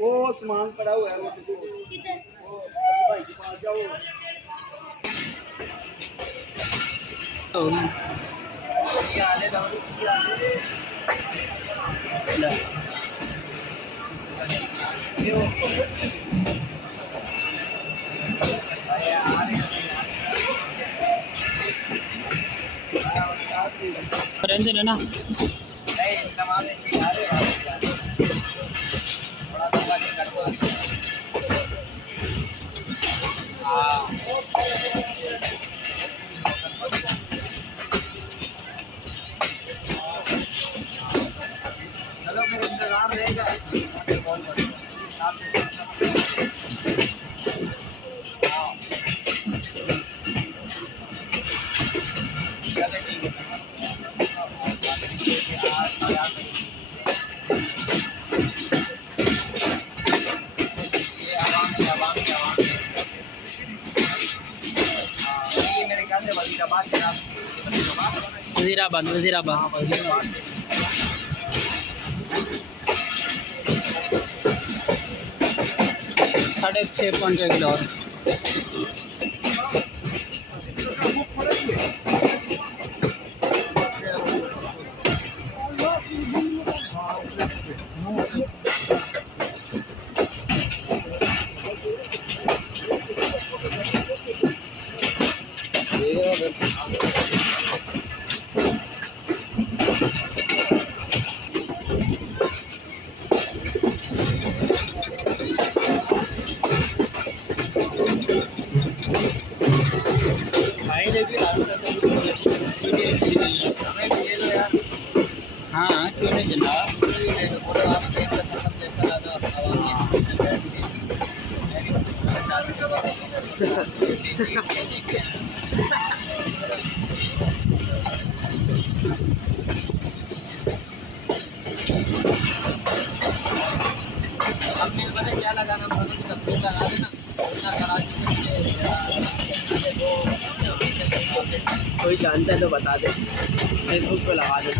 वो सामान पड़ा हुआ है, वो भाई के पास जाओ। ये आले डाउन की आले ये रेंज है ना नहीं तमाम आ रहे थोड़ा थोड़ा कर दो। हाँ चलो फिर इंतजार रहेगा। चलो ठीक है। वजीराबाद वजीराबाद 6.5 किलो और हाँ क्यों नहीं जनाब। आपने पता क्या लगाना, तस्वीर लगा देना कराची कोई जानता है तो बता दे, फेसबुक पे लगा दे।